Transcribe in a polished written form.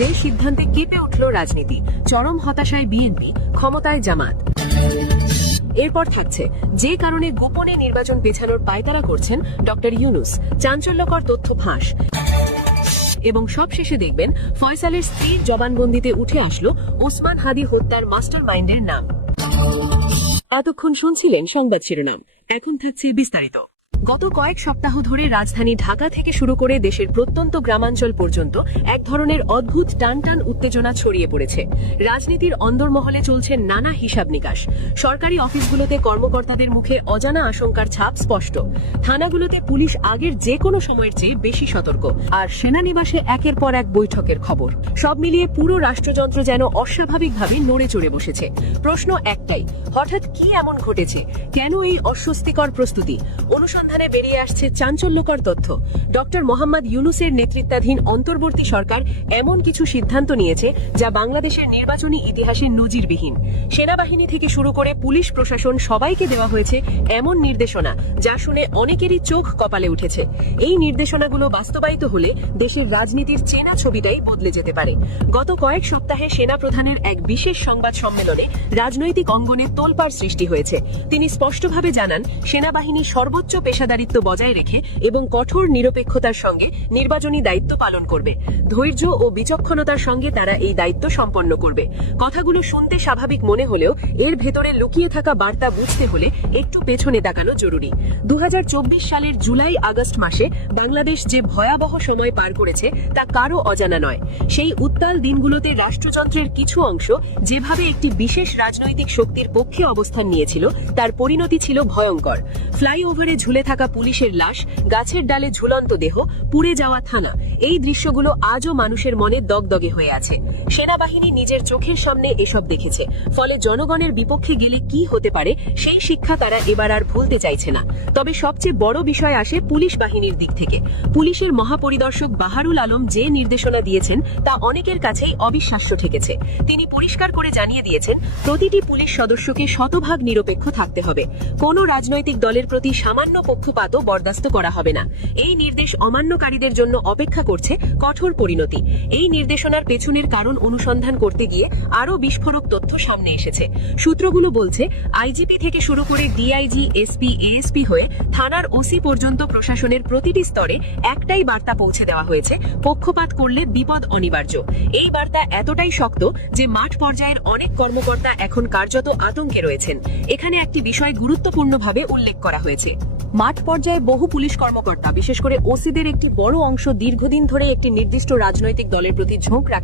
যে সিদ্ধান্তে কেঁপে উঠল রাজনীতি, চরম হতাশায় বিএনপি, ক্ষমতায় জামাত। এরপর থাকছে যে কারণে গোপনে নির্বাচন পেছানোর পায়তারা করছেন ডক্টর ইউনূস, চাঞ্চল্যকর তথ্য ফাঁস। এবং সবশেষে দেখবেন ফয়সালের স্ত্রীর জবানবন্দিতে উঠে আসলো ওসমান হাদি হত্যার মাস্টার মাইন্ডের নাম। এতক্ষণ শুনছিলেন সংবাদ শিরোনাম, এখন থাকছে বিস্তারিত। গত কয়েক সপ্তাহ ধরে রাজধানী ঢাকা থেকে শুরু করে দেশের প্রত্যন্ত গ্রামাঞ্চল পর্যন্ত এক ধরনের অদ্ভুত টানটান উত্তেজনা ছড়িয়ে পড়েছে। রাজনীতির অন্দরমহলে চলছে নানা হিসাব নিকাশ। সরকারি অফিসগুলোতে কর্মকর্তাদের মুখে অজানা আশঙ্কার ছাপ স্পষ্ট। থানাগুলোতে পুলিশ আগের যে কোনো সময়ের চেয়ে বেশি সতর্ক, আর সেনানিবাসে একের পর এক বৈঠকের খবর। সব মিলিয়ে পুরো রাষ্ট্রযন্ত্র যেন অস্বাভাবিকভাবে নড়ে চড়ে বসেছে। প্রশ্ন একটাই, হঠাৎ কি এমন ঘটেছে? কেন এই অস্বস্তিকর প্রস্তুতি? অনুসন্ধানে বেরিয়ে আসছে চাঞ্চল্যকর তথ্য। ডক্টর মোহাম্মদ ইউনূসের নেতৃত্বাধীন অন্তর্বর্তী সরকার এমন কিছু সিদ্ধান্ত নিয়েছে যা বাংলাদেশের নির্বাচনী ইতিহাসে নজিরবিহীন। সেনাবাহিনী থেকে শুরু করে পুলিশ প্রশাসন সবাইকে দেওয়া হয়েছে এমন নির্দেশনা যা শুনে অনেকেরই চোখ কপালে উঠেছে। এই নির্দেশনাগুলো বাস্তবায়িত হলে দেশের রাজনীতির চেনা ছবিটাই বদলে যেতে পারে। গত কয়েক সপ্তাহে সেনাপ্রধানের এক বিশেষ সংবাদ সম্মেলনে রাজনৈতিক অঙ্গনে তোলপাড় সৃষ্টি হয়েছে। তিনি স্পষ্টভাবে জানান, সেনাবাহিনী সর্বোচ্চ পেশাদারিত্ব বজায় রেখে এবং কঠোর নিরপেক্ষতার সঙ্গে নির্বাচনী দায়িত্ব পালন করবে। ধৈর্য ও বিচক্ষণতার সঙ্গে তারা এই দায়িত্ব সম্পন্ন করবে। কথাগুলো শুনতে স্বাভাবিক মনে হলেও এর ভেতরে লুকিয়ে থাকা বার্তা বুঝতে হলে একটু পেছনে তাকানো জরুরি। 2024 সালের জুলাই আগস্ট মাসে বাংলাদেশ যে ভয়াবহ সময় পার করেছে তা কারো অজানা নয়। সেই উত্তাল দিনগুলোতে রাষ্ট্রযন্ত্রের কিছু অংশ যেভাবে একটি বিশেষ রাজনৈতিক শক্তির পক্ষে অবস্থান নিয়েছিল তার পরিণতি ছিল ভয়ঙ্কর। ফ্লাইওভারে ঝুলে থাকা পুলিশের লাশ, গাছের ডালে ঝুলন্ত দেহ, পুড়ে যাওয়া থানা, এই দৃশ্যগুলো আজও মানুষের মনে দগদগে হয়ে আছে। সেনাবাহিনী নিজের চোখের সামনে এসব দেখেছে, ফলে জনগণের বিপক্ষে গেলে কি হতে পারে সেই শিক্ষা তারা এবার আর ভুলতে চাইছে না। তবে সবচেয়ে বড় বিষয় আসে পুলিশ বাহিনীর দিক থেকে। পুলিশের মহাপরিদর্শক বাহারুল আলম যে নির্দেশনা দিয়েছেন তা অনেকের কাছেই অবিশ্বাস্য ঠেকেছে। তিনি পরিষ্কার করে জানিয়ে দিয়েছেন, প্রতিটি পুলিশ সদস্যকে শতভাগ নিরপেক্ষ থাকতে হবে। কোনো রাজনৈতিক দলের প্রতি সামান্য পক্ষপাতও বরদাস্ত করা হবে না। এই নির্দেশ অমান্যকারীদের জন্য অপেক্ষা করছে কঠোর পরিণতি। এই নির্দেশনার পেছনের কারণ অনুসন্ধান করতে গিয়ে আরও বিস্ফোরক তথ্য সামনে এসেছে। সূত্রগুলো বলছে, আইজিপি থেকে শুরু করে ডিআইজি, এসপি, এএসপি হয়ে থানার ওসি পর্যন্ত প্রশাসনের প্রতিটি স্তরে একটাই বার্তা পৌঁছে দেওয়া হয়েছে, পক্ষপাত করলে বিপদ অনিবার্য। এই বার্তা এতটাই শক্ত যে মাঠ পর্যায়ের অনেক কর্মকর্তা এখন কার্যত আতঙ্কে রয়েছেন। এখানে একটি বিষয় গুরুত্বপূর্ণভাবে উল্লেখ করা হয়েছে। মাঠ পর্যায়ে বহু পুলিশ কর্মকর্তা, বিশেষ করে ওসিদের একটি বড় অংশ দীর্ঘদিন ধরে একটি নির্দিষ্ট রাজনৈতিক দলের প্রতি ঝোঁক রাখে।